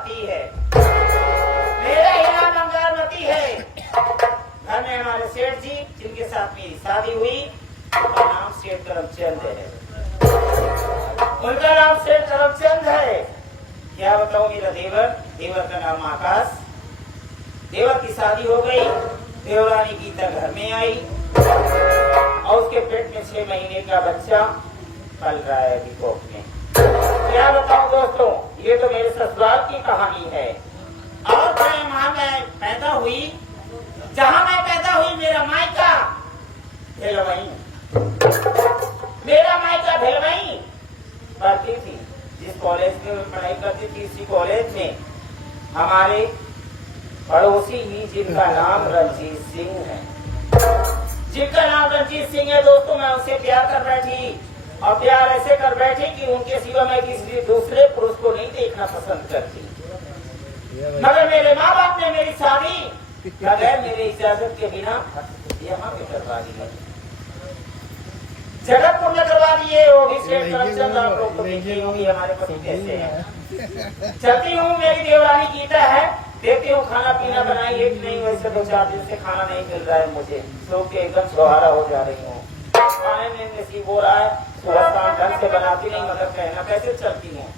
मती है, मेरा हीरा मंगलमती है। घर में हमारे सेठ जी जिनके साथ मेरी शादी हुई, उनका नाम सेठ करमचंद है। उनका नाम सेठ करमचंद है। क्या बताऊं, मेरा देवर का नाम आकाश। देवर की शादी हो गई, देवरानी गीता घर में आई और उसके पेट में 6 महीने का बच्चा पल रहा है विकोप में। क्या बताऊं दोस्तों, ये तो मेरे ससुराल की कहानी है। और वहां मैं पैदा हुई, जहां मैं पैदा हुई मेरा मायका भेलवई, मेरा मायका भेलवई। पढ़ती थी जिस कॉलेज में मैं पढ़ाई करती थी, इसी कॉलेज में हमारे पड़ोसी ही जिनका नाम रंजीत सिंह है, जिनका नाम रंजीत सिंह है दोस्तों, मैं उससे प्यार कर बैठी और प्यार ऐसे कर बैठी कि उनके सिवा मैं किसी दूसरे पुरुष को नहीं देखना पसंद करती। मगर मेरे माँ बाप ने मेरी शादी बगैर मेरी इजाजत के बिना यहाँ पे करवा दी है, जगतपुर में करवा दिए। वो भी सेठ करमचंद, आप लोग तो देखे होंगे हमारे पति कैसे हैं। चलती हूँ, मेरी देवरानी गीता है, देखती हूँ खाना पीना बनाई है कि नहीं। वैसे 2-4 दिन से खाना नहीं मिल रहा है मुझे, सो के एकदम सुहारा हो जा रही हूँ। खाने में नसीब हो रहा है, सुबह शाम ढंग से बनाती नहीं, मगर कहना कैसे चलती हूँ।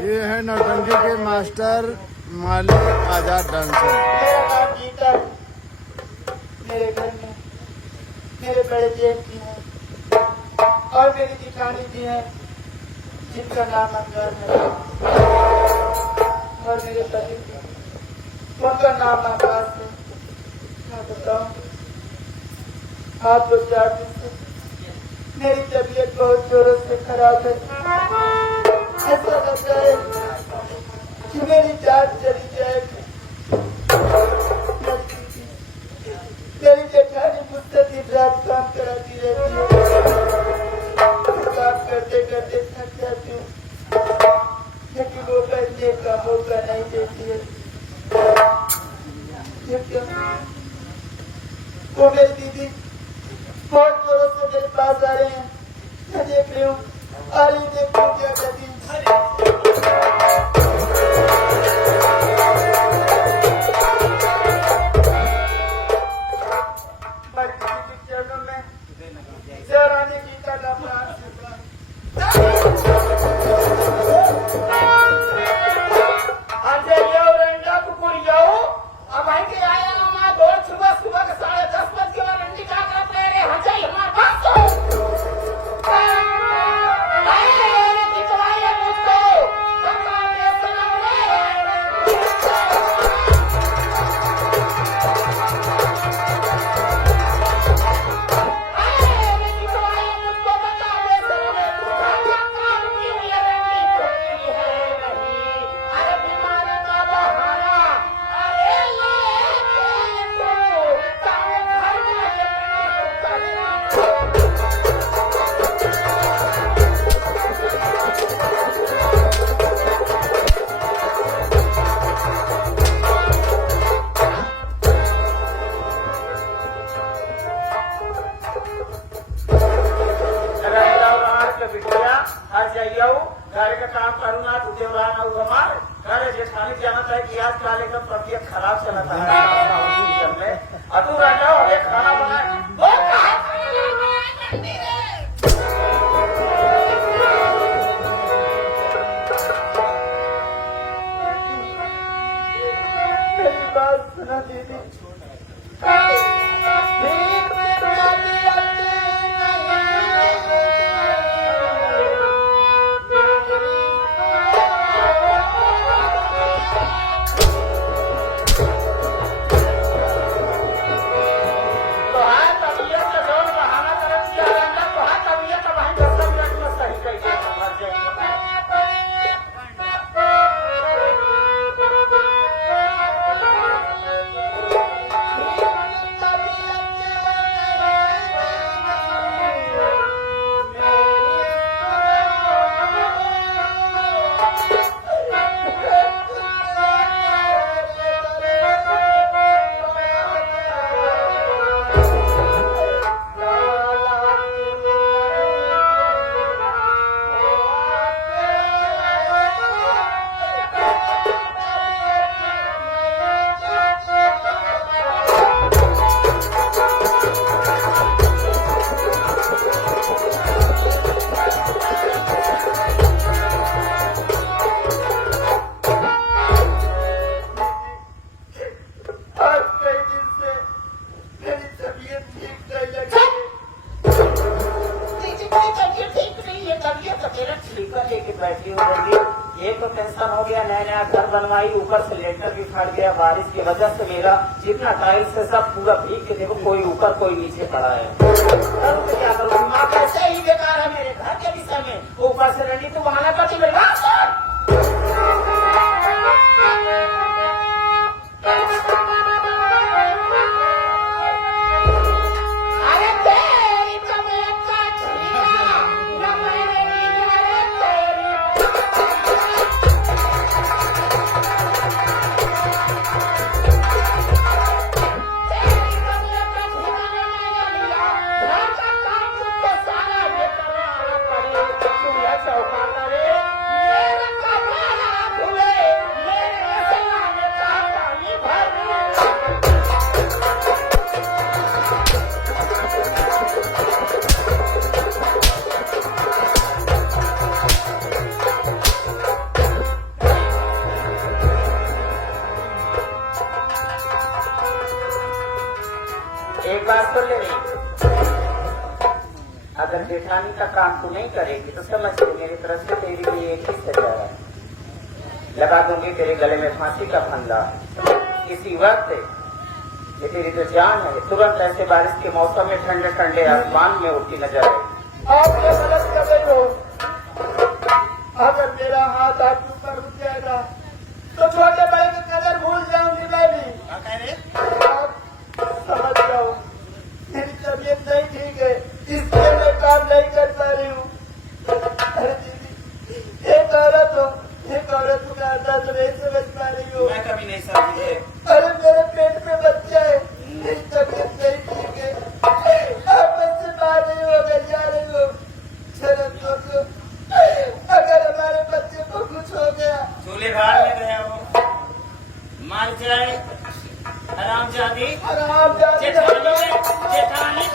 ये है नौटंकी के मास्टर मालिक आजाद डांसर। मेरा नाम गीता, मेरे घर में मेरे बड़े जेठ जी हैं और मेरी जिठानी जी हैं जिनका नाम अंगार है, और मेरे पति उनका नाम आकाश है। मैं बताऊं, आज 2-4 दिन से मेरी तबीयत बहुत जोरों से खराब है। ऐसा लगता है कि मेरी जान चली जाएगी। मेरी जेठानी मुझसे दिन रात काम कराती रहती है, काम करते करते थक जाती हूँ, लेकिन वो करने का मौका नहीं देती है। वो मेरी दीदी बहुत जोरों से मेरे पास आ रहे हैं, मैं देख रही हूँ, आ रही देखो क्या कहती है। सुबह 10:30 बजे नाम करुणा तू देवरा ना हमार अरे जेठानी जाना था कि आज काल एकदम तबियत खराब चला था अतु रहा और एक खाना बना मेरी बात सुना दीदी बनवाई ऊपर से लेंटर भी फट गया बारिश की वजह से मेरा जितना टाइल्स से सब पूरा भीग के देखो कोई ऊपर कोई नीचे पड़ा है क्या करूँ माँ कैसे ही बेकार है मेरे घर के विषय में ऊपर से रही तो वहां का एक बात सुन ले अगर जेठानी का काम तू नहीं करेगी तो समझ लो मेरी तरफ से तेरे लिए एक ही सजा है लगा दूंगी तेरे गले में फांसी का फंदा इसी वक्त ये तेरी जो जान है तुरंत ऐसे बारिश के मौसम में ठंडे ठंडे आसमान में उड़ती नजर आए आप ये गलत कर रहे हो अगर मेरा हाथ आपके ऊपर रुक जाएगा तो छोटे भाई की कदर भूल जाऊंगी मैं भी आप समझ जाओ मेरी तबीयत नहीं ठीक है इसलिए मैं काम नहीं कर पा रही हूँ अरे दीदी एक औरत को मैं अंदाज नहीं समझ पा रही हूँ मैं कभी नहीं समझी अरे मेरे पेट में बच्चा है मेरी तबीयत नहीं ठीक है आप मुझसे बाहर नहीं हो गए जा रही हो शर्म सोचो अगर हमारे बच्चे को कुछ हो गया चूल्हे भार में गया वो मार जाए आराम जादी जेठानी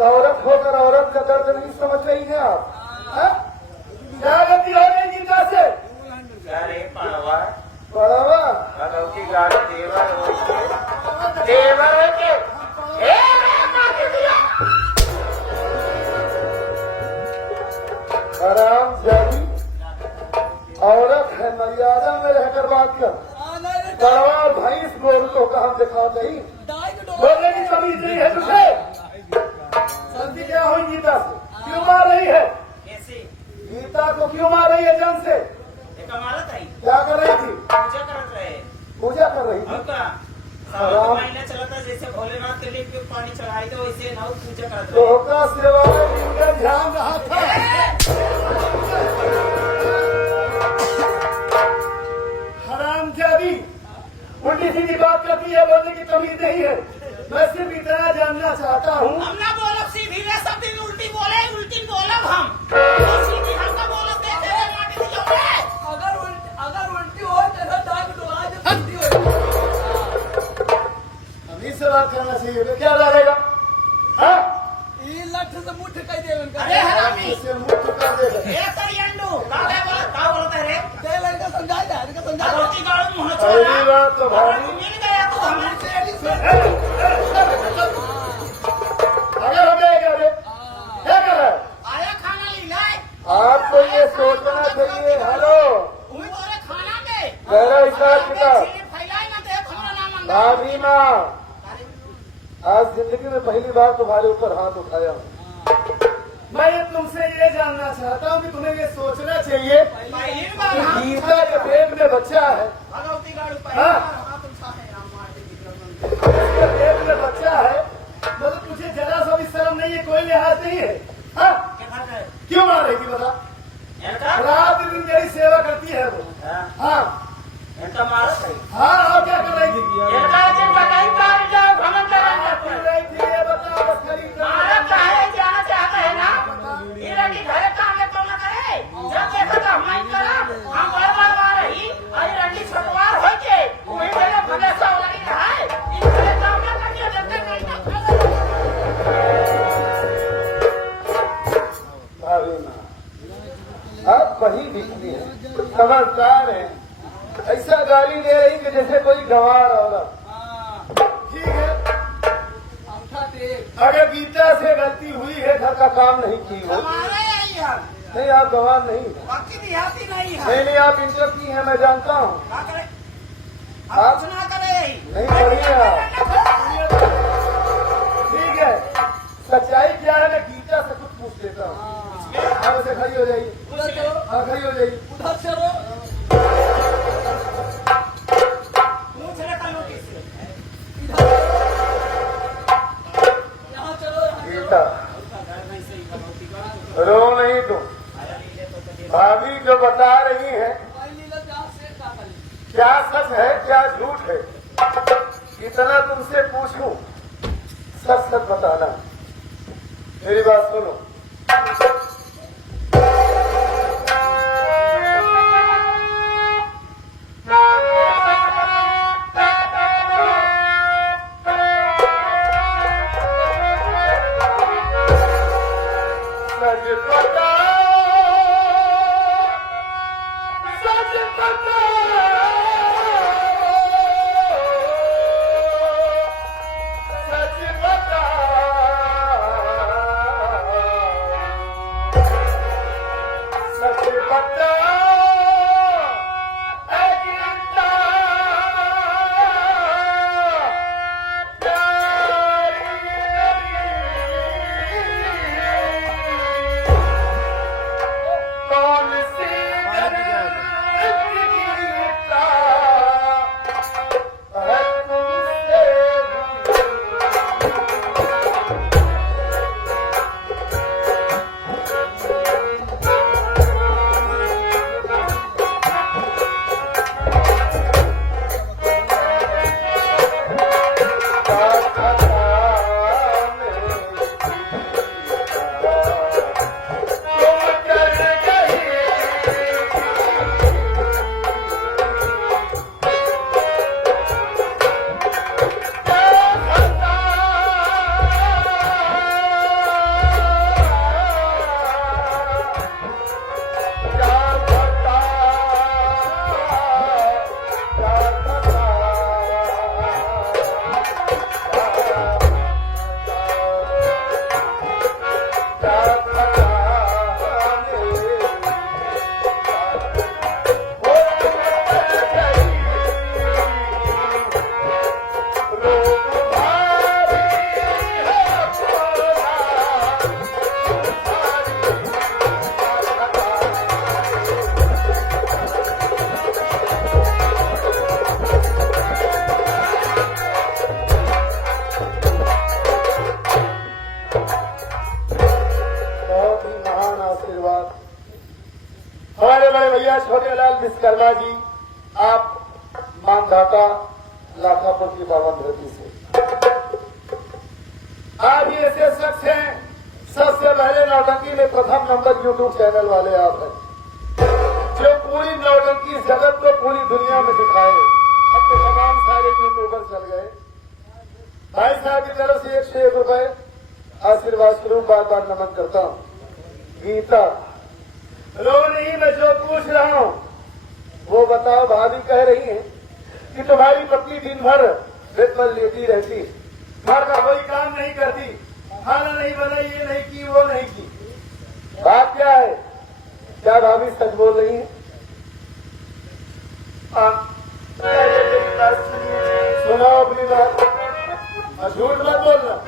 एक औरत होकर औरत का दर्द नहीं समझ रही है आप? हाँ? क्या गलती हो गई गीता से? अरे पाड़वा बड़ावा भगवती गाड़ी देवर हो के देवर हो के आराम जाती औरत है, मर्यादा में रहकर बात कर। बड़वा भैंस गोरू तो का हम दिखा नहीं, बोलने की कमी नहीं है तुझे। संधि क्या हुई गीता से? क्यों मार रही है? कैसे गीता को क्यों मार रही है जन से? कमालत आई क्या कर रही थी? पूजा करत रहे पूजा कर रही थी। और का सावन महीना चला था, जैसे भोलेनाथ के लिए पानी चढ़ाई तो वैसे ना पूजा करत तो रहे। होका सेवा में इनका ध्यान रहा था। हराम जादी उल्टी सीधी बात करती है, बोलने की तमीज नहीं है। मैं सिर्फ इतना जानना चाहता हूँ। हम ना बोलब सीधी रे, सब दिन उल्टी बोले, उल्टी बोलब हम और सीधी हमका बोलब दे दे माटी दियो रे। अगर उल्टी हो तो दाग डोला दे सीधी हो। अभी से बात करना चाहिए तो क्या डालेगा? हाँ? ई लठ से मुठ कह दे उनका। अरे हरामी इससे मुंह चुका देगा। ए करियंडू का बोलता है रे? दे लड़का समझा दे, इनका समझा दे। भगवती गाड़ी मुंह पहली छोड़ा बात तो भारी, मिल गया तो हमें अगर हो जाएगा रे, क्या कर रहा है? आया खाना ली लाए आपको ये सोचना चाहिए। हेलो, उही तोरे खाना में गहरा हिसाब किताब। फैलाई ना दे हमरा नाम अंदर। भाभी माँ, आज जिंदगी में पहली बार तुम्हारे ऊपर हाथ उठाया हूँ। मैं तुमसे ये जानना चाहता हूँ कि तुम्हें ये सोचना चाहिए पहली बार हम गीता के पेट में बच्चा है, भगवती गाड़ी हाँ। हाथ उठा है राम मार दे। उसके पेट में बच्चा है, मतलब तुझे जरा सा भी शर्म नहीं है, कोई लिहाज नहीं है। हाँ? क्या खाते हैं? क्यों मार रही थी बता? इनका रात दिन मेरी सेवा करती है वो। हाँ, हाँ इनका मारत है। हाँ, और क्या कर रही थी? इनका दिन बताई मार जाओ घमंड क्या कर कर रही थी ये बताओ, बस खरीद कर मारत काहे जाना चाहते हैं ना? ये लड़की घरे काम में तो ना करे, जब देखो तो हम नहीं करा, हम बार मार रही और ये लड़की छटवार हो के वही जगह भगेसा लगी है। इनके काम में लगी जब नहीं भाभी माँ, आप वही दिखती है, समझदार है, ऐसा गाली दे रही कि जैसे कोई गंवार औरत। ठीक है, अंगूठा टेक। अगर गीता से गलती हुई है, घर का काम नहीं की हो, हमारे आई हम नहीं आप गंवार नहीं है। बाकी देहाती नहीं है। नहीं नहीं, आप इंटर की है, मैं जानता हूँ। क्या करे? आप- कुछ ना करे। नहीं पढ़िए आप। ठीक है, सच्चाई क्या है, मैं गीता से कुछ पूछ लेता हूँ। आप से खड़ी हो जाइए। उधर चलो, हाँ, खड़ी हो जाइए। उधर चलो। पूछ ले कल नोटिस से। इधर यहाँ चलो, यहाँ चलो। गीता, रो नहीं तुम। भाभी जो बता रही है, भाई लीला जहाँ से का करी। क्या सच है क्या झूठ है, इतना तुमसे पूछूं, सच सच बताना। मेरी बात सुनो। सच बताओ, सच बताओ, सच बताओ। भैया छोटेलाल विश्वकर्मा जी, आप मानदाता लाखापुर की पावन धरती से। आप ये ऐसे शख्स हैं, सबसे पहले नौटंकी में प्रथम नंबर यूट्यूब चैनल वाले आप हैं, जो पूरी नौटंकी जगत को पूरी दुनिया में दिखाए। अब तो तमाम सारे यूट्यूबर चल गए। भाई साहब की तरफ से 101 रुपए आशीर्वाद स्वरूप बार बार नमन करता हूँ। गीता, रो नहीं, मैं जो पूछ रहा हूँ वो बताओ। भाभी कह रही है कि तुम्हारी पत्नी दिन भर बेड पर लेटी रहती, घर का कोई काम नहीं करती, खाना नहीं बनाई, ये नहीं की, वो नहीं की। बात क्या है? क्या भाभी सच बोल रही है? मेरी बात सुनिए, सुनाओ अपनी बात, झूठ मत बोलना।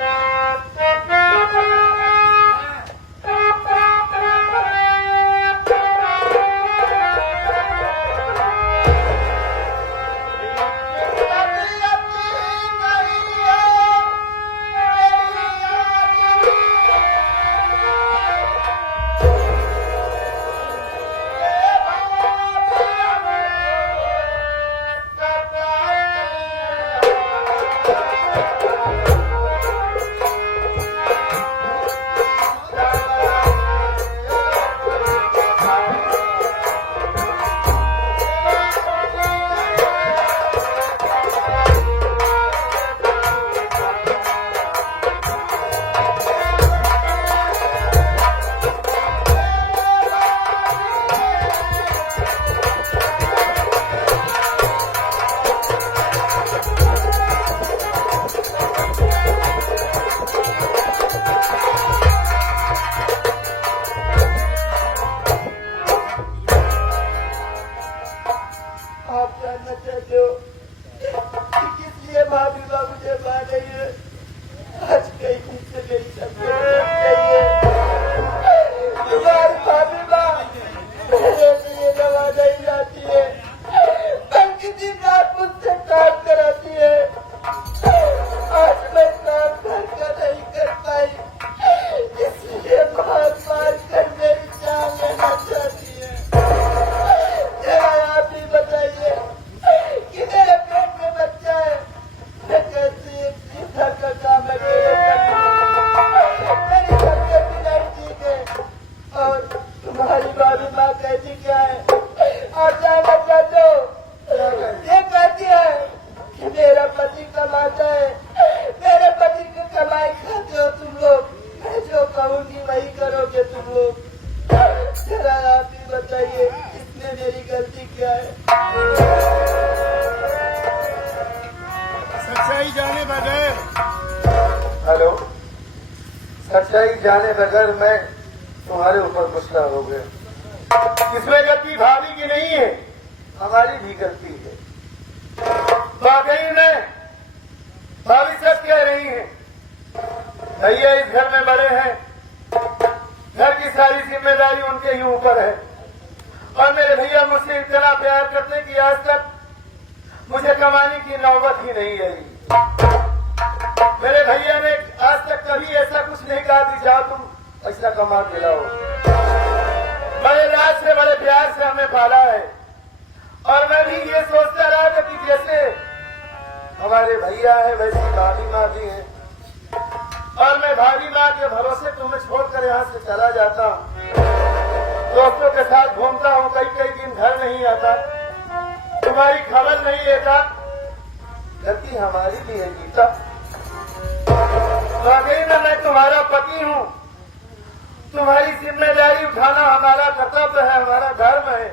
हेलो, सच्चाई जाने बगैर मैं तुम्हारे ऊपर गुस्सा हो गया। इसमें गलती भाभी की नहीं है, हमारी भी गलती है। वाकई में भाभी सच कह रही है। भैया इस घर में बड़े हैं, घर की सारी जिम्मेदारी उनके ही ऊपर है, और मेरे भैया मुझसे इतना प्यार करते कि आज तक मुझे कमाने की नौबत ही नहीं आई। मेरे भैया ने आज तक कभी ऐसा कुछ नहीं कहा कि जाओ तुम ऐसा कमा के लाओ। बड़े राज से, बड़े प्यार से हमें पाला है, और मैं भी ये सोचता रहा था कि जैसे हमारे भैया है वैसी भाभी माँ भी है, और मैं भाभी माँ के भरोसे तुम्हें छोड़कर यहाँ से चला जाता हूँ, दोस्तों के साथ घूमता हूँ, कई कई दिन घर नहीं आता, तुम्हारी खबर नहीं लेता। गलती हमारी भी है गीता। वाकई में मैं तुम्हारा पति हूँ, तुम्हारी जिम्मेदारी उठाना हमारा कर्तव्य है, हमारा धर्म है।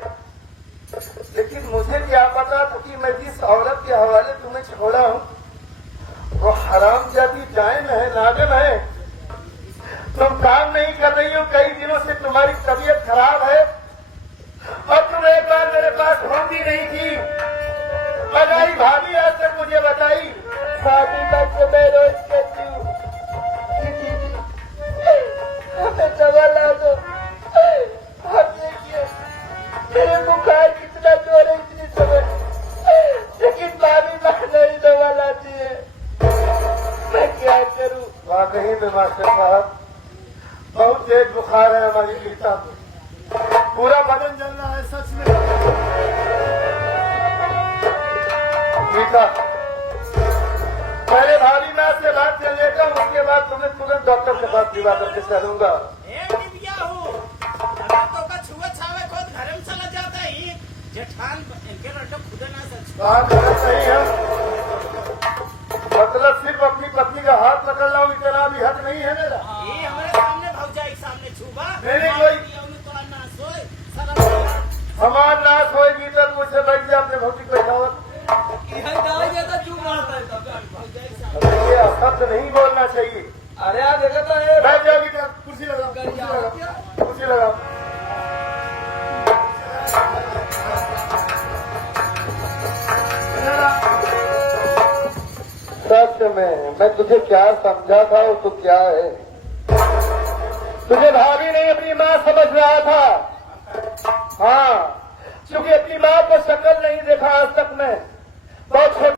लेकिन मुझे क्या पता था कि मैं जिस औरत के हवाले तुम्हें छोड़ा हूँ वो हरामजादी डायन है, नागिन है। तुम काम नहीं कर रही हो, कई दिनों से तुम्हारी तबीयत खराब है, और तुम एक बार मेरे पास फोन भी नहीं की। बताई भाभी आज तक मुझे बताई, भाभी तक मैं रोज कहती हूँ हमें दवा ला दो। अब देखिए मेरे बुखार कितना जोर है इतनी समय, लेकिन भाभी नहीं दवा लाती है, मैं क्या करूँ? वाकई में मास्टर साहब बहुत तेज बुखार है हमारी गीता को। पूरा बदन जल रहा है सच में। मीठा, पहले भाभी मैं आपसे बात कर लेता हूँ, उसके बाद तुम्हें तुरंत डॉक्टर के पास दिवा करके चलूंगा। ए दिव्या हो, अगर तो का छुआ छावे खुद घर में चला जाता है, जेठान इनके लड्डू खुद ना सच। बात गलत नहीं है, मतलब सिर्फ अपनी पत्नी का हाथ पकड़ रहा हूँ, इतना भी हक नहीं है मेरा। ये हमारे सामने भौजाई के सामने छुबा मेरी कोई तो ना सोए सारा हमार नाश होगी तो मुझसे बैठ जा अपने भौतिक बैठावत। इधर जाओ ये तो चुप रहता है तब भौजाई साहब ये शब्द नहीं बोलना चाहिए। अरे यार देखो तो ये बैठ जाओ बेटा, कुर्सी लगाओ, कुर्सी लगाओ। सच में मैं तुझे क्या समझा था और तू क्या है। तुझे भाभी नहीं अपनी माँ समझ रहा था। हाँ, क्योंकि अपनी माँ को शक्ल नहीं देखा आज तक मैं।